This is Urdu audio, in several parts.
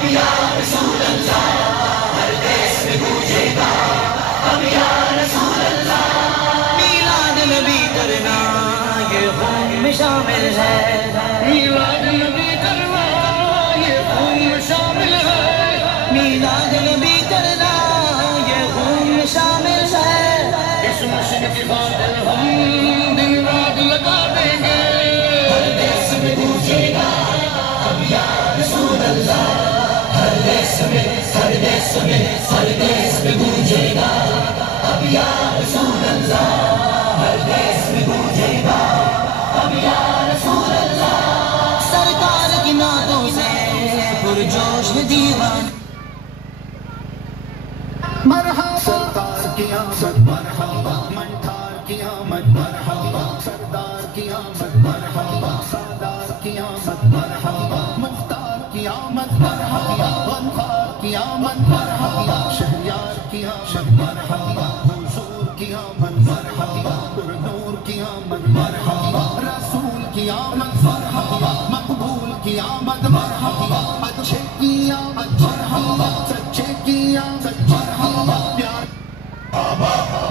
اب یا رسول اللہ ہر دیس میں گونجے گا، اب یا رسول اللہ۔ میلاد نبی کرنا یہ خون میں شامل ہے، میلاد نبی کرنا یہ خون میں شامل ہے، میلاد نبی کرنا یہ خون میں شامل ہے۔ اس مشن کی خاطر ہم دن رات لگا دیں گے، ہر دیس میں گونجے گا اب یا رسول اللہ، ہر دیس میں ہر دیس میں ہر دیس میں گونجے گا اب یا رسول اللہ، ہر دیس میں گونجے گا اب یا رسول اللہ۔ سرکار کی نعتوں سے پرجوش ہے دیوان، مرحبا سرکار کی آمد مرحبا، منٹھار کی آمد مرحبا، سردار کی آمد مرحبا، سردار کی آمد مرحبا، مختار کی آمد مرحبا، غمخوار کی آمد مرحبا، شہریار کی آمد مرحبا، حضور کی آمد مرحبا، پرنور کی آمد مرحبا، رسول کی آمد مرحبا، مقبول کی آمد مرحبا، اچھے کی آمد مرحبا، سچے کی آمد مرحبا، پیار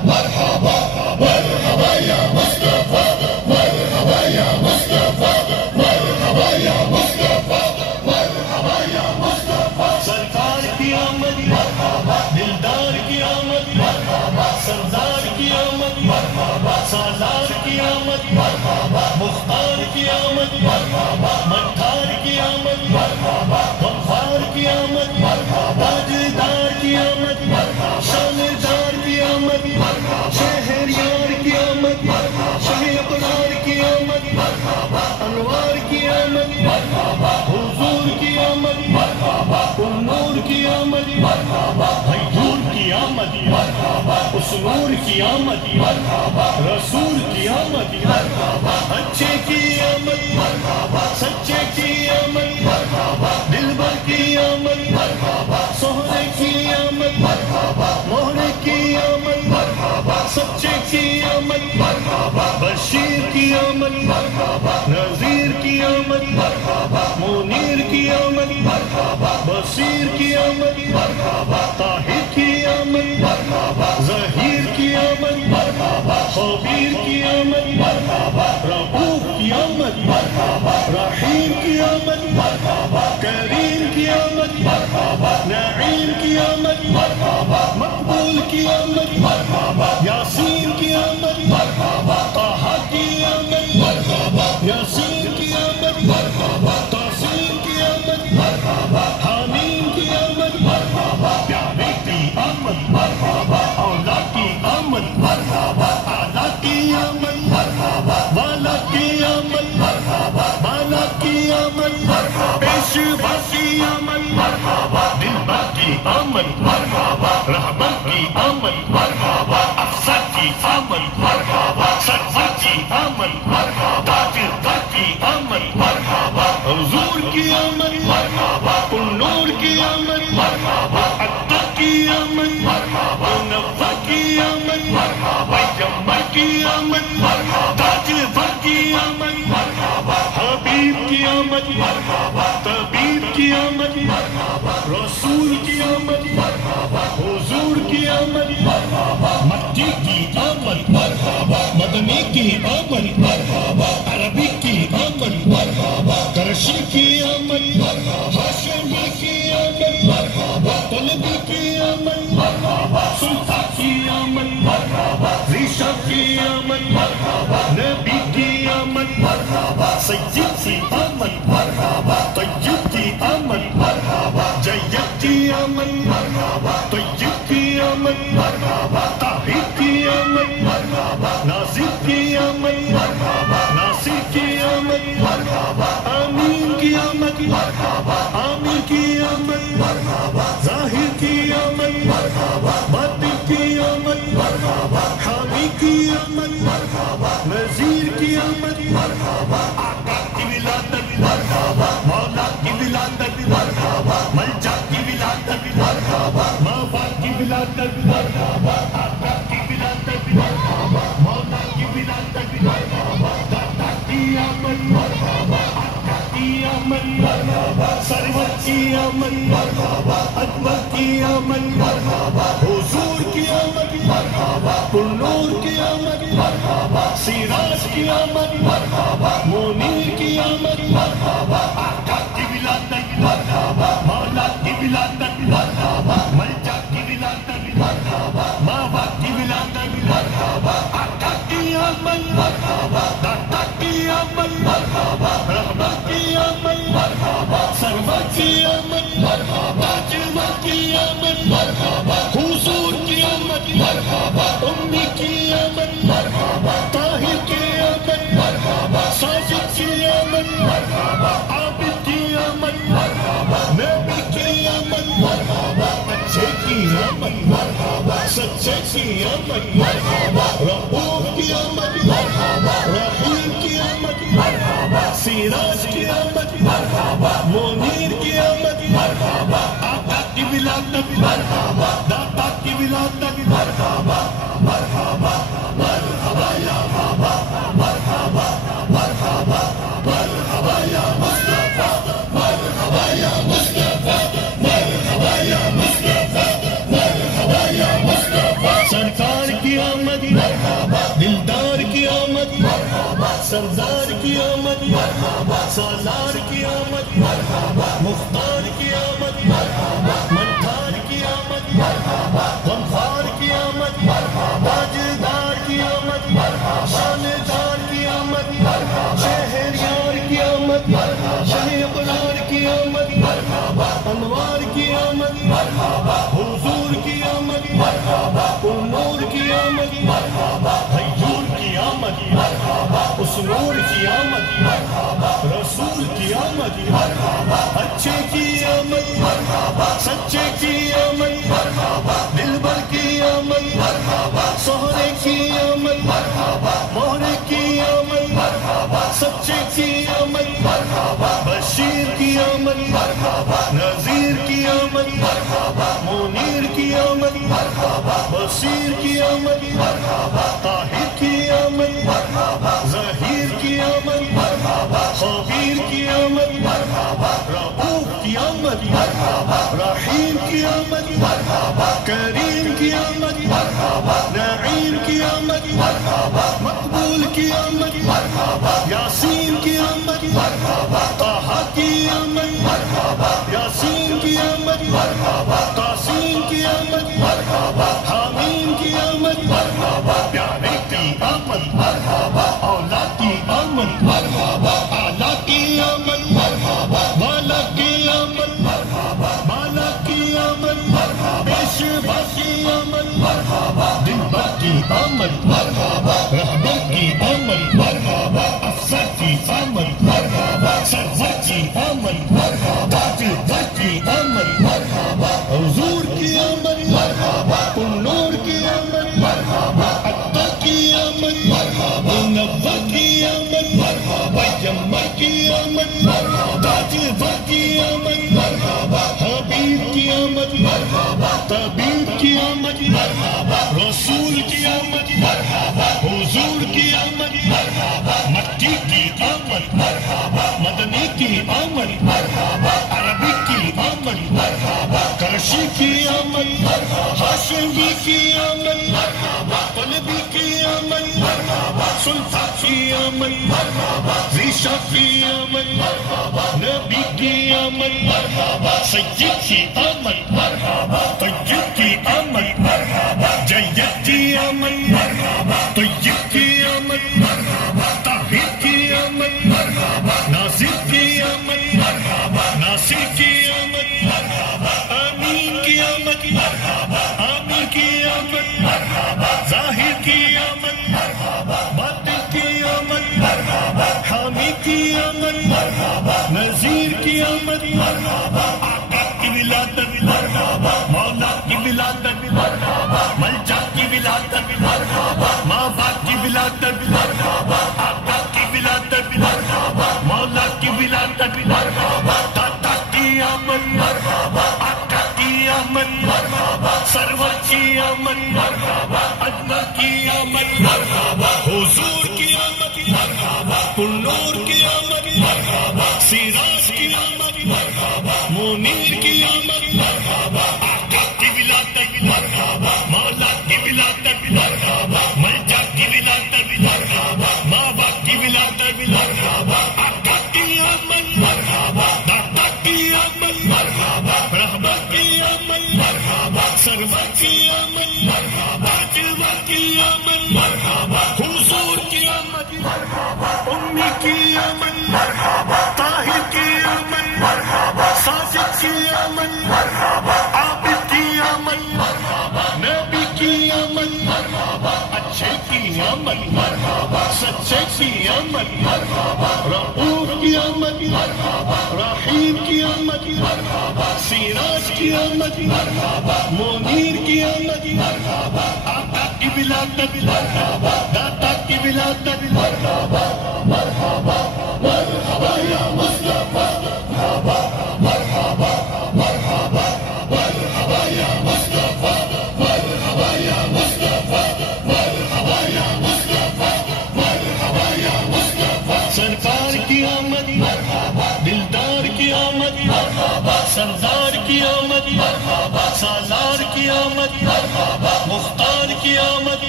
مرحبا مرحبا یا مصطفیٰ، مرحبا یا مصطفیٰ، مرحبا یا مصطفیٰ، مرحبا یا مصطفیٰ۔ سرکار کی آمد مرحبا، دلدار کی آمد مرحبا، سردار کی آمد مرحبا، سالار کی آمد مرحبا، مختار کی آمد مرحبا، منٹھار کی آمد مرحبا، غمخوار کی آمد مرحبا، تاجدار کی آمد مرحبا، شاندار کی آمد مرحبا، شہریار کی آمد مرحبا، شاہ ابرار کی آمد مرحبا، انوار کی آمد مرحبا، حضور کی آمد مرحبا، نور کی آمد مرحبا، حضور کی آمد مرحبا، اس نور کی آمد مرحبا، رسول کی آمد مرحبا، اچھے کی آمد مرحبا، سچے کی آمد مرحبا، دلبر کی آمد مرحبا، سہرے کی آمد مرحبا، موہرے کی آمد مرحبا، سچے کی آمد مرحبا، بشیر کی آمد مرحبا، نذیر کی آمد مرحبا، منیر کی آمد مرحبا، بصیر کی آمد مرحبا، طاہر کی آمد مرحبا، ظہیر کی آمد مرحبا، خبیر کی آمد مرحبا، رؤوف کی آمد مرحبا، رحیم کی آمد مرحبا، کریم کی آمد مرحبا، نعیم کی آمد مرحبا، مقبول کی آمد مرحبا، یاسین کی آمد مرحبا، طہ کی آمد مرحبا، یاسین کی آمد مرحبا، تحسین کی آمد مرحبا، حامیم کی آمد مرحبا، پیارے کی آمد مرحبا، اولا کی آمد مرحبا، اعلیٰ کی آمد مرحبا، والا کی آمد مرحبا، بالا کی آمد مرحبا، پیشوا کی آمد مرحبا، دلبر کی آمد مرحبا، رہبر کی آمد مرحبا، افسر کی آمد مرحبا، سرور کی آمد مرحبا، تاجدار کی آمد مرحبا، حضور کی آمد مرحبا، نور کی آمد مرحبا، عطا کی آمد مرحبا، منور کی آمد مرحبا، پیغمبر کی آمد مرحبا، تاجدار کی آمد مرحبا، حبیب کی آمد مرحبا، طبیب کی آمد مرحبا، رسول کی آمد مرحبا، حضور کی آمد مرحبا، مکی کی آمد مرحبا، مدنی کی آمد مرحبا، عربی کی آمد مرحبا، کرشی کی آمد مرحبا، ہاشمی کی آمد مرحبا، طلبی کی آمد مرحبا، سلطان کی آمد مرحبا، ریشہ کی آمد مرحبا، نبی کی آمد مرحبا، سید کی آمد مرحبا، طیب کی آمد مرحبا، جید کی آمد مرحبا، طیب کی آمد مرحبا، طاہر کی آمد مرحبا، ناصر کی آمد مرحبا، ناصر کی آمد مرحبا، آمین کی آمد مرحبا، عامر کی آمد مرحبا، ظاہر کی آمد مرحبا، باطن کی آمد مرحبا، حامی کی آمد مرحبا، نذیر کی آمد مرحبا، آقا کی ولادت مرحبا، مولا کی ولادت مرحبا، ملجا کی ولادت مرحبا، مولا کی ولادت مرحبا، آقا کی ولادت مرحبا، مولا کی ولادت مرحبا، دادا کی آمد مرحبا، آقا کی آمد مرحبا، سرور کی آمد مرحبا، اکبر کی آمد مرحبا، حضور کی آمد مرحبا، نور کی آمد مرحبا، سراج کی آمد مرحبا، منیر کی آمد مرحبا، آقا کی ولادت مرحبا، مولا کی ولادت مرحبا، ملجا کی ولادت مرحبا، ماوا کی ولادت مرحبا، آقا کی آمد مرحبا، داتا کی آمد مرحبا، رحمت کی آمد مرحبا، سرور کی آمد مرحبا، جلوہ کی آمد مرحبا، حضور کی آمد مرحبا، امی کی آمد مرحبا، طاہر کی آمد مرحبا، ساجد کی آمد مرحبا، عابد کی آمد مرحبا، نبی کی آمد مرحبا، اچھے کی آمد مرحبا، سچے کی آمد مرحبا، رؤوف کی آمد مرحبا، رحیم کی آمد مرحبا، سراج کی آمد مرحبا، منیر کی آمد مرحبا، آقا کی ولادت مرحبا، داتا کی ولادت مرحبا، مرحبا مرحبا یا بابا، مرحبا مرحبا مرحبا یا مصطفیٰ، مرحبا یا مصطفیٰ، مرحبا یا مصطفیٰ، مرحبا یا مصطفیٰ، سرکار کی آمد مرحبا، دلدار کی آمد مرحبا، سردار کی آمد مرحبا، سالار کی آمد مرحبا، مختار کی آمد مرحبا، منتار کی آمد مرحبا، غمخوار کی آمد مرحبا، تاجدار کی آمد مرحبا، شاندار کی آمد مرحبا، شہریار کی آمد مرحبا، شاہ قرار کی آمد مرحبا، انوار کی آمد مرحبا، حضور کی آمد مرحبا، نور کی آمد مرحبا، حیور کی آمد مرحبا، اس نور کی آمد مرحبا، رسول کی آمد مرحبا، اچھے کی آمد مرحبا، سچے کی آمد مرحبا، دلبر کی آمد مرحبا، سہرے کی آمد مرحبا، مہرے کی آمد مرحبا، سچے کی آمد مرحبا، بشیر کی آمد مرحبا، نذیر کی آمد مرحبا، منیر کی آمد مرحبا، بصیر کی آمد مرحبا، طاہر کی آمد مرحبا، ظہیر کی آمد مرحبا، خبیر کی آمد مرحبا، رؤوف کی آمد مرحبا، رحیم کی آمد مرحبا، کریم کی آمد مرحبا، نعیم کی آمد مرحبا، مقبول کی آمد مرحبا، یاسین کی آمد مرحبا، طہ کی آمد مرحبا، یاسین کی آمد مرحبا، تاسین کی آمد مرحبا، حامیم کی آمد مرحبا، پیارے کی آمد مرحبا، اولا کی آمد مرحبا، اعلیٰ کی آمد مرحبا، والا کی آمد مرحبا، بالا کی آمد مرحبا، پیشوا کی آمد مرحبا، دلبر کی آمد مرحبا، رہبر کی آمد مرحبا، افسر کی آمد مرحبا، سرور کی آمد مرحبا، تاجدار کی آمد مرحبا، حضور کی آمد مرحبا، نور کی آمد مرحبا، عطا کی آمد مرحبا، منور کی آمد مرحبا، یمر کی آمد مرحبا، تاجدار کی آمد مرحبا، حبیب کی آمد مرحبا، طبیب کی آمد مرحبا، رسول کی آمد مرحبا، حضور کی آمد مرحبا، مکی کی آمد مرحبا، مدنی کی آمد مرحبا، عربی کی آمد مرحبا، کرشی کی آمد مرحبا، ہاشمی کی آمد مرحبا، قلبی کی آمد مرحبا، سلطان کی آمد مرحبا، ریشہ کی آمد مرحبا، نبی کی آمد مرحبا، سید کی آمد مرحبا، طیب کی آمد مرحبا، جید کی آمد مرحبا، طیب کی آمد مرحبا، طاہر کی آمد مرحبا، ناصر کی آمد مرحبا، ناصر کی آمد مرحبا، آمین کی آمد مرحبا، عامر کی آمد مرحبا، ظاہر کی آمد مرحبا، باطن کی آمد مرحبا، حامی کی آمد مرحبا، نذیر کی آمد مرحبا، آقا کی ولادت مرحبا، مولا کی ولادت مرحبا، ملجا کی ولادت مرحبا، ماوا کی ولادت مرحبا، آقا کی ولادت مرحبا، مولا کی ولادت مرحبا، داتا کی آمد مرحبا، آقا کی آمد مرحبا، سرور کی آمد مرحبا، ادنا کی آمد مرحبا، حضور کی آمد مرحبا، نور کی آمد مرحبا، سراج کی آمد مرحبا، منیر کی آمد مرحبا، آقا کی ولادت مرحبا، مولا کی ولادت مرحبا، ملجا کی ولادت مرحبا، ماوا کی ولادت مرحبا، آقا کی آمد مرحبا، داتا کی آمد مرحبا، رحمہ کی آمد مرحبا، سرور کی آمد مرحبا، جلوہ کی آمد مرحبا، حضور کی آمد مرحبا، امی کی آمد مرحبا، طاہر کی آمد مرحبا، ساجد کی آمد مرحبا، عابد کی آمد مرحبا، نبی کی آمد مرحبا، اچھے کی آمد مرحبا، سچے کی آمد مرحبا، رؤوف کی آمد مرحبا، رحیم کی آمد مرحبا، سراج کی آمد مرحبا، منیر کی آمد مرحبا، آقا کی ولادت مرحبا، داتا کی ولادت مرحبا، مرحبا مرحبا یا مصطفیٰ، مرحبا مرحبا مرحبا مرحبا یا مصطفیٰ، مرحبا یا مصطفیٰ، مرحبا یا مصطفیٰ، مرحبا یا مصطفیٰ، سرکار کی آمد مرحبا، دلدار کی آمد مرحبا، سردار کی آمد مرحبا، سالار کی آمد مرحبا، مختار کی آمد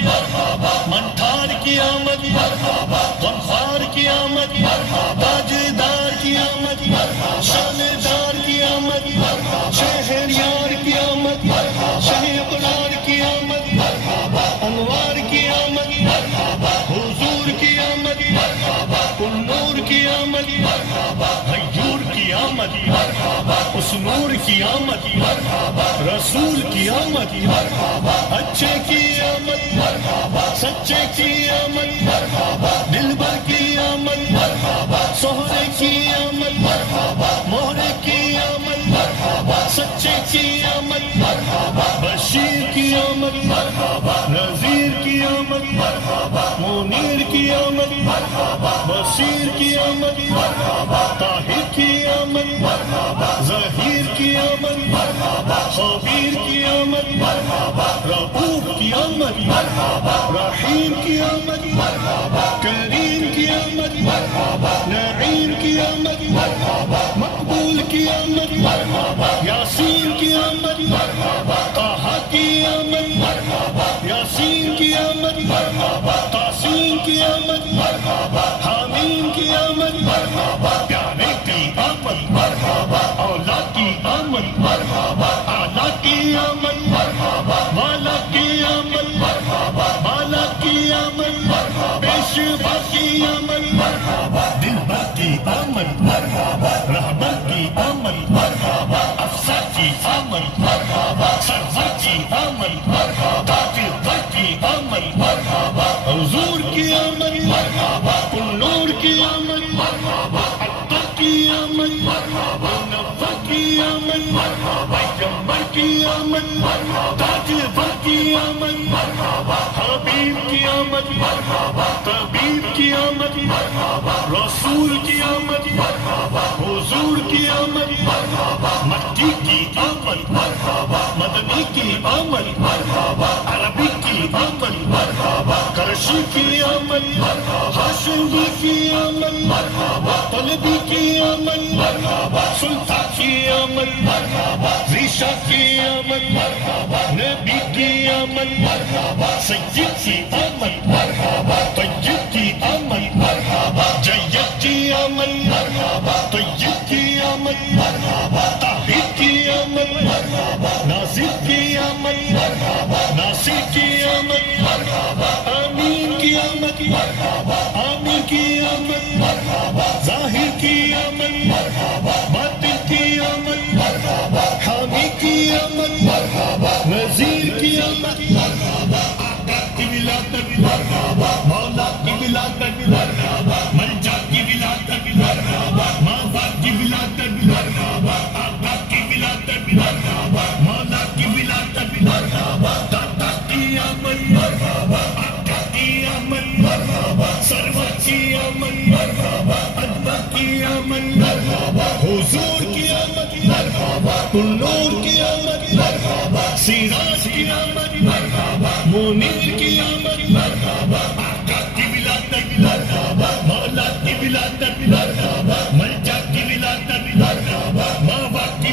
مرحبا، منٹھار کی آمد مرحبا، غمخوار کی آمد مرحبا، تاجدار کی آمد مرحبا، شاندار کی آمد مرحبا، شہریار کی آمد مرحبا، شہ اقرار کی آمد مرحبا، انوار کی آمد مرحبا، حضور کی آمد مرحبا، النور کی آمد مرحبا، غیور کی آمد مرحبا، اس نور کی آمد مرحبا، رسول کی آمد مرحبا، اچھے کی آمد مرحبا، سچے کی آمد مرحبا، دلبر کی آمد مرحبا، سہرے کی آمد مرحبا، مہرے کی آمد مرحبا، سچے کی آمد مرحبا، بشیر کی آمد مرحبا، نذیر کی آمد مرحبا، منیر کی آمد مرحبا، بصیر کی آمد مرحبا، طاہر کی آمد مرحبا، ظہیر کی آمد مرحبا، خبیر کی آمد مرحبا، رؤوف کی آمد مرحبا، رحیم کی آمد مرحبا، کریم کی آمد مرحبا، نعیم کی آمد مرحبا، مقبول کی آمد مرحبا، یاسین کی آمد مرحبا، طہ کی آمد مرحبا، یاسین کی آمد مرحبا، تاسین کی آمد مرحبا، حامیم کی آمد مرحبا، پیارے کی آمد مرحبا، اولا کی آمد مرحبا، آلہ کی آمد مرحبا، والا کی آمد مرحبا، بالا کی آمد مرحبا، پیشوا کی آمد مرحبا، دلبر کی آمد مرحبا، رہبر کی آمد مرحبا، افسر کی آمد مرحبا، سرور کی آمد مرحبا، تاجدار کی آمد مرحبا، حضور کی آمد مرحبا، النور کی آمد مرحبا، عطا کی آمد مرحبا، نور کی آمد مرحبا، پیغمبر کی آمد مرحبا، تاجدار کی آمد مرحبا، حبیب کی آمد مرحبا، طبیب کی آمد مرحبا، رسول کی آمد مرحبا، حضور کی آمد مرحبا، مکی کی آمد مرحبا، مدنی کی آمد مرحبا، عربی کی آمد مرحبا، کرشی کی آمد مرحبا، ہاشمی کی آمد مرحبا، طلبی کی آمد مرحبا، سلطان کی آمد مرحبا، ریشہ کی آمد مرحبا، نبی کی آمد مرحبا، سید کی آمد مرحبا، طیب کی آمد مرحبا، جید کی آمد مرحبا، طیب کی آمد مرحبا، طاہر کی آمد مرحبا، ناصر کی آمد مرحبا، ناصر کی آمد مرحبا، آمین کی آمد مرحبا، آمین کی آمد مرحبا، ظاہر کی آمد مرحبا، باطن کی آمد مرحبا، حامی کی آمد مرحبا، نذیر کی آمد مرحبا، آقا کی ولادت مرحبا، مولا کی ولادت مرحبا، ملجا کی ولادت مرحبا، ماوا کی ولادت مرحبا، آقا کی ولادت مرحبا، مولا کی ولادت مرحبا، داتا کی آمد مرحبا، آقا کی آمد مرحبا، سرور کی آمد مرحبا، ادبا کی آمد مرحبا، حضور کی آمد مرحبا، النور کی آمد مرحبا، سراج کی آمد مرحبا، منیر کی آمد مرحبا، آقا کی ولادت مرحبا، مولا کی ولادت مرحبا، ملجا کی ولادت مرحبا، ماوا کی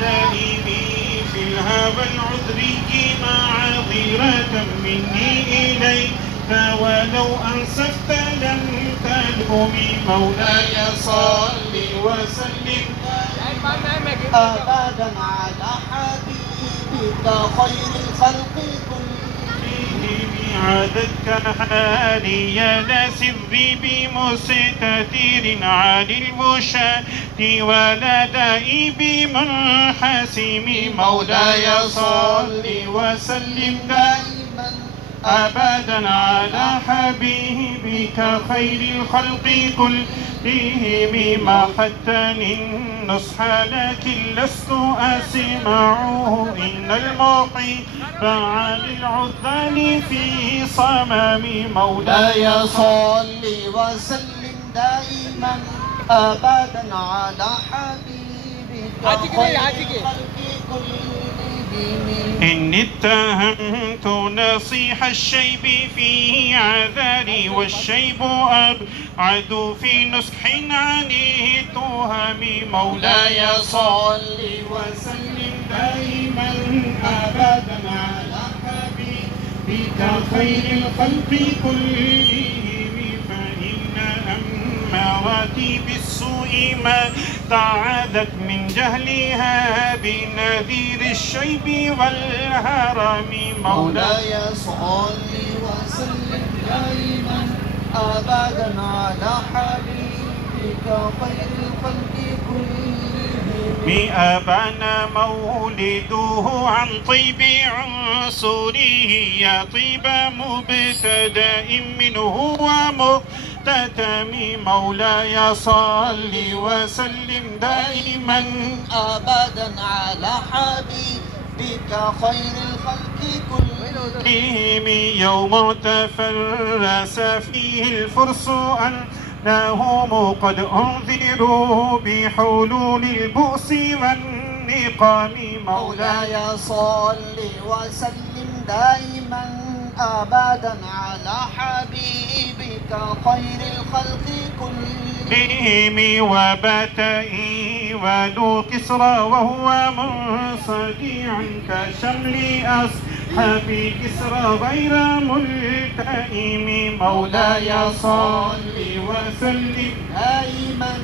دائمي في الهوى العذري معذرة مني إليك ولو أنصفت لم تلومي مولاي صل وسلم أبدا على حبيبك خير الخلق كلهم عددك حالي لا سري بمستتير عالي البشاة ولا دائي بمنحسم مولاي صل وسلم دائما أبدا على حبيبك خير الخلق كلهم محتني النصح لكن لست أسمعه إن المقيم فعل العذال في صمام مولاي صل وسلم دائما أبدا على حبيبك خير الخلق كلهم إني اتهمت نصيح الشيب في عذاري والشيب أبعد في نصح عن التهم مولاي صل وسلم دائما أبدا على حبيبك خير الخلق كلهم فإن أماراتي بالسوء ما تعادت من جهلها بنذير الشيب والهرم مولاي صل وسلم دائما أبدا على حبيبك خير الخلق كلهم أبان مولده عن طيب عنصره يا طيب مبتدأ منه ومختتم مولاي صل وسلم دائما أبدا على حبيبك خير الخلق كلهم يوم تفرس فيه الفرس أنهم قد أنذروا بحلول البؤس والنقام مولاي صل وسلم دائما أبدا على حبيبك خير الخلق كلهم وبات إيواد كسرى وهو منصديع كشمل أصحاب كسرى غير ملتئم مولاي صل وسلم دائما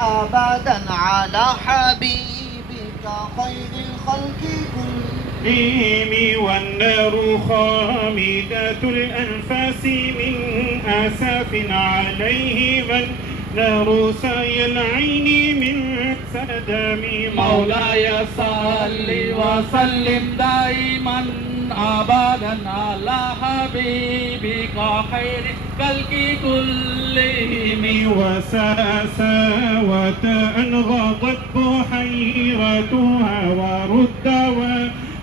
أبدا على حبيبك خير الخلق كلهم والنار خامدة الأنفاس من آساف عليه والنار ساي العين من سدم مولاي صل وسلم دائما أبدا على حبيبك خير الخلق كلهم وساساوة أن غضت بحيرتها ورد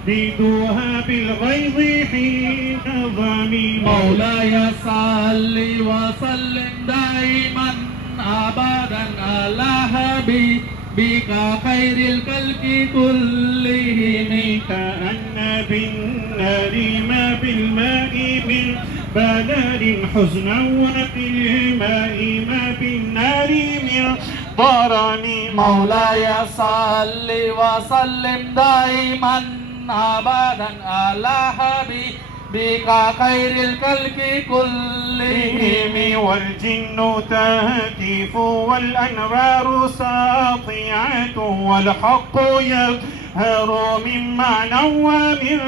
وردوها بالغيظ حين ضمي مولاي صل وسلم دائما أبدا على حبيبك خير الخلق كلهم كأن بالنار ما بالماء من بلال حزنا وبالماء ما بالنار من ضرم مولاي صل وسلم دائما أبدا على حبيبك خير الخلق كلهم والجن تهتف والأنوار ساطعة والحق يظهر من معنى ومن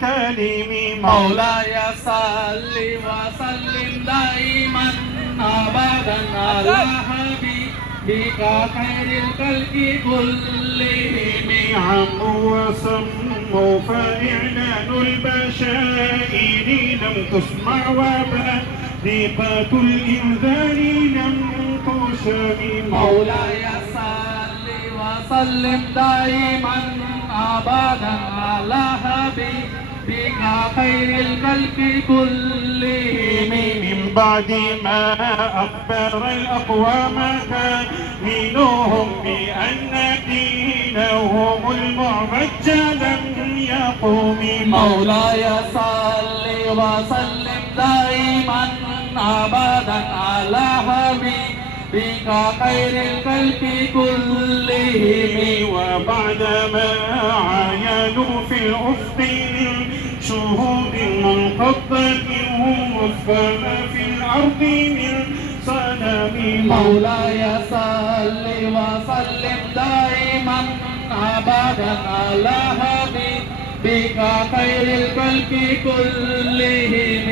كلم مولاي صل وسلم دائما أبدا على حبيبك خير الخلق كلهم عموا وصموا فإعلان البشائر لم تسمع وبادقة الإنذار لم تشم مولاي صل وسلم دائما أبدا على حبيبك خير الخلق كلهم من بعد ما أخبر الأقوام كاملهم بأن دينهم المعوج لم يقوم مولاي صل وسلم دائما أبدا على حبيبك بك خير الخلق كلهم. وبعدما عاينوا في الأفق شهود منقطة هم وفانا في الأرض من سلام. مولاي صل وسلم دائما أبدا على حبيبك خير الخلق كلهم.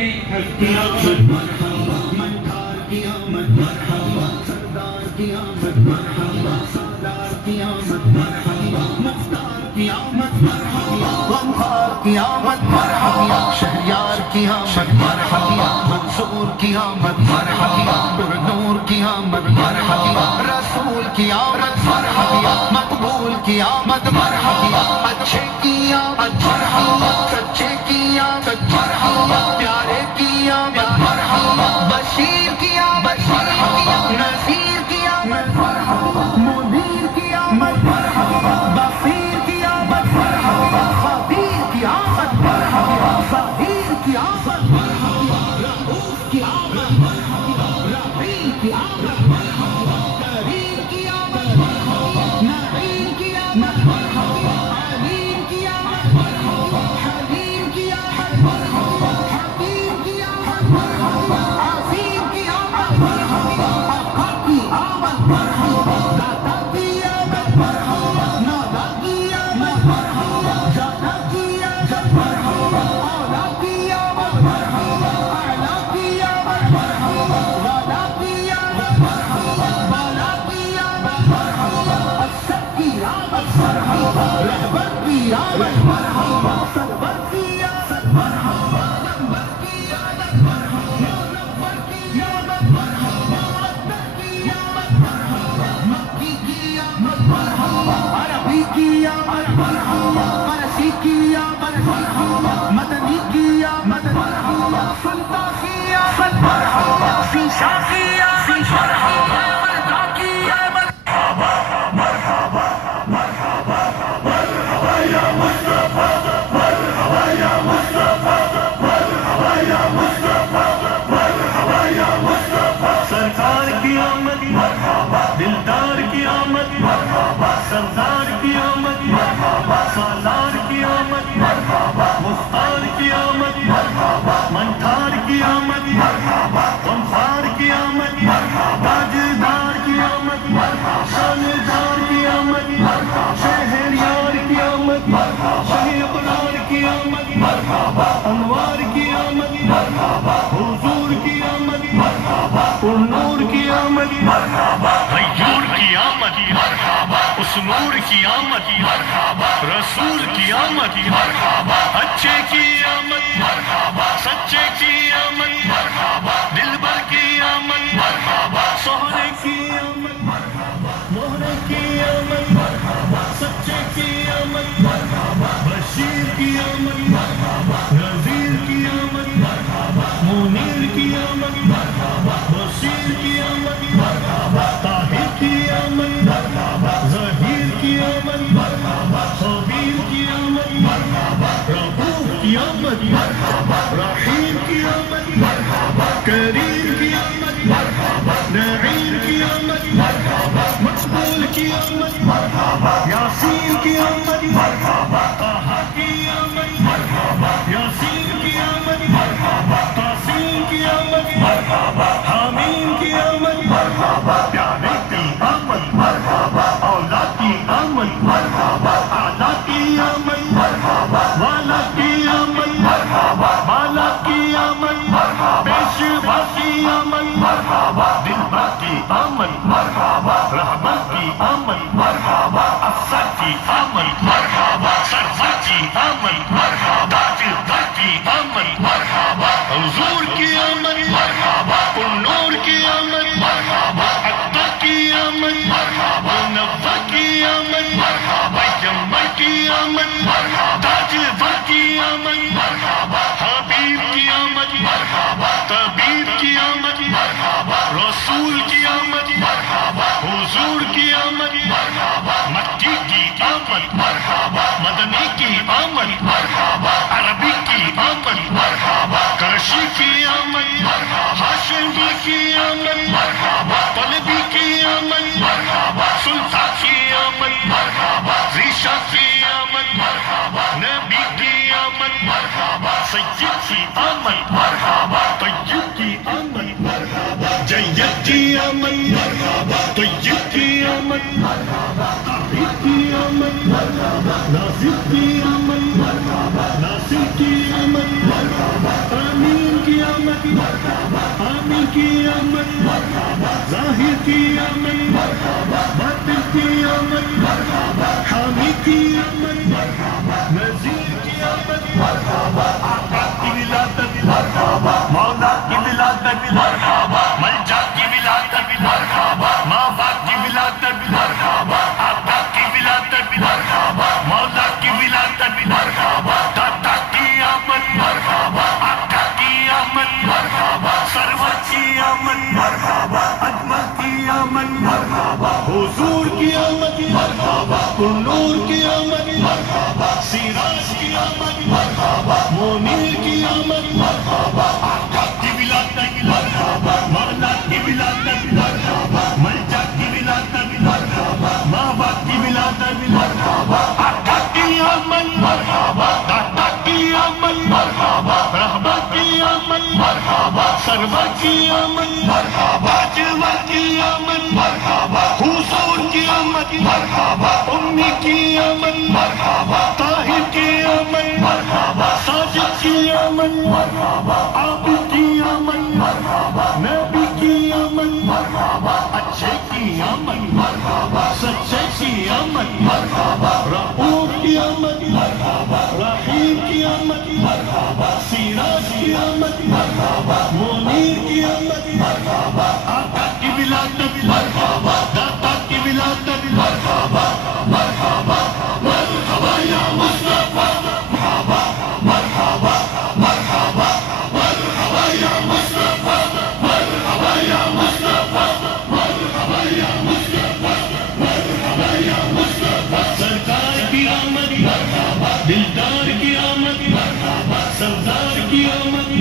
مرحبا منٹھار کی آمد مرحبا سردار کی آمد مرحبا سالار کی آمد مرحبا مختار کی آمد مرحبا غمخوار کی آمد مرحبا شہریار کی آمد مرحبا منصور کی آمد مرحبا پر نور کی آمد مرحبا رسول کی آمد مرحبا مقبول کی آمد مرحبا اچھے کی آمد مرحبا سچے کی آمد مرحبا پیارے کی آمد مرحبا بشیر کی آمد مرحبا نذیر کی آمد مرحبا منیر کی آمد مرحبا بصیر کی آمد مرحبا خبیر کی آمد مرحبا ظہیر کی آمد مرحبا رؤوف کی آمد مرحبا رحیم کی آمد مرحبا کریم کی آمد مرحبا نعیم کی آمد مرحبا علیم کی آمد مرحبا حلیم کی آمد مرحبا حکیم کی آمد مرحبا عظیم کی آمد مرحبا احق کی آمد مرحبا داتا کی آمد مرحبا نادا کی آمد مرحبا جانا کی آمد مرحبا اولا کی آمد مرحبا اعلا کی آمد مرحبا والا کی آمد مرحبا بالا کی آمد مرحبا اکثر کی آمد مرحبا رہبر کی آمد مرحبا سرور کی آمد مرحبا نمبر کی آمد مرحبا نمبر کی آمد مرحبا اکبر کی آمد مرحبا مکی کی آمد مرحبا عربی کی آمد مرحبا فارسی کی آمد مرحبا مدنی کی آمد مرحبا سلطان کی آمد مرحبا شیشہ کی آمد مرحبا مردا کی آمد سرکار کی آمد دلدار کی آمد سردار کی آمد سالار کی آمد مختار کی آمد منٹھار کی آمد غمخوار کی آمد تاجدار کی آمد شاندار کی آمد شہریار کی آمد شاہ اقرار کی آمد انوار کی آمد حضور کی آمد نور کی آمد غیور کی آمد اس نور کی آمد رسول کی آمد اچھے کی آمد سچے کی آمد دلبر کی آمد سہرے کی آمد موہرے کی آمد سچے کی آمد بشیر کی آمد نذیر کی آمد منیر کی آمد بصیر کی آمد طاہر کی آمد ظہیر کی آمد خبیر کی آمد رؤوف کی آمد رحیم کی آمد کریم کی آمد نعیم کی آمد مقبول کی آمد یاسین کی آمد طہ کی آمد یاسین کی آمد تاسین کی آمد حامین کی آمد پیارے کی آمد اولاد کی آمد اعلیٰ کی آمد والا کی آمد بالا کی آمد پیشوا کی آمد دلبر کی آمد رحمت کی آمد افسر کی آمد سرور کی آمد تاجدار کی آمد حضور کی آمد نور کی آمد اکبر کی آمد منور کی آمد پیغمبر کی آمد تاجدار کی آمد حبیب کی آمد طبیب کی آمد رسول کی آمد حضور کی آمد مکی کی آمد مدنی کی آمد عربی کی آمد کرشی کی آمد ہاشمی کی آمد طلبی کی آمد سلطان کی آمد ریشہ کی آمد نبی کی آمد سید کی آمد طیب کی آمد جید کی آمد طیب کی آمد عابد کی آمد ناصر کی آمد ناصر کی آمد آمین کی آمد آمین کی آمد ظاہر کی آمد باطن کی آمد حامی کی آمد نذیر کی آمد آقا کی ولادت مولا کی ولادت ملجا کی ولادت ماں باپ کی ولادت آقا کی ولادت مولا کی ولادت دادا کی آمد آقا کی آمد سرور کی آمد اجمل کی آمد حضور کی آمد نور کی آمد سراج کی آمد منیر کی آمد آقا کی ولادت مولا کی ولادت ملجا کی ولادت ماں باپ کی ولادت آقا کی آمد دادا کی آمد رحمت کی آمد سرور کی آمد باجوہ کی آمد حضور کی آمد امی کی آمد طاہر کی آمد ساجد کی آمد عابد کی آمد نبی کی آمد اچھے کی آمد سچے کی آمد رؤوف کی آمد رحیم کی آمد سراج کی آمد منیر کی آمد آقا کی ولادت دادا کی ولادت مرحبا یا مصطفیٰ مرحبا مرحبا مرحبا یا مصطفیٰ مرحبا یا مصطفیٰ مرحبا یا مصطفیٰ مرحبا یا مصطفیٰ سرکار کی آمد دلدار کی آمد سردار کی آمد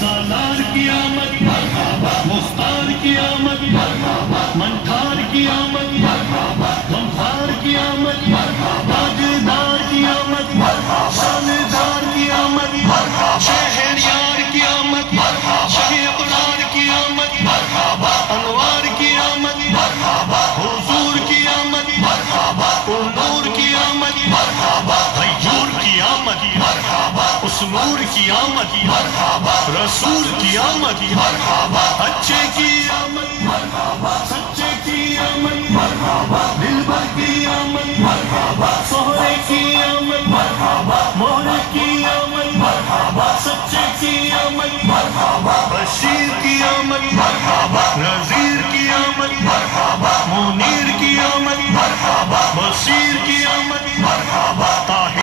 سالار کی آمد مختار کی آمد منخار کی آمد غمخار کی آمد تاجدار کی آمد شاندار کی آمد شہریار کی آمد شہ ابرار کی آمد انوار کی آمد حضور کی آمد نور کی آمد غیور کی آمد اس نور کی آمد رسول کی آمد اچھے کی آمد سچے کی آمد دلبر کی آمد سہرے کی آمد مہرے کی آمد سچے کی آمد بشیر کی آمد نذیر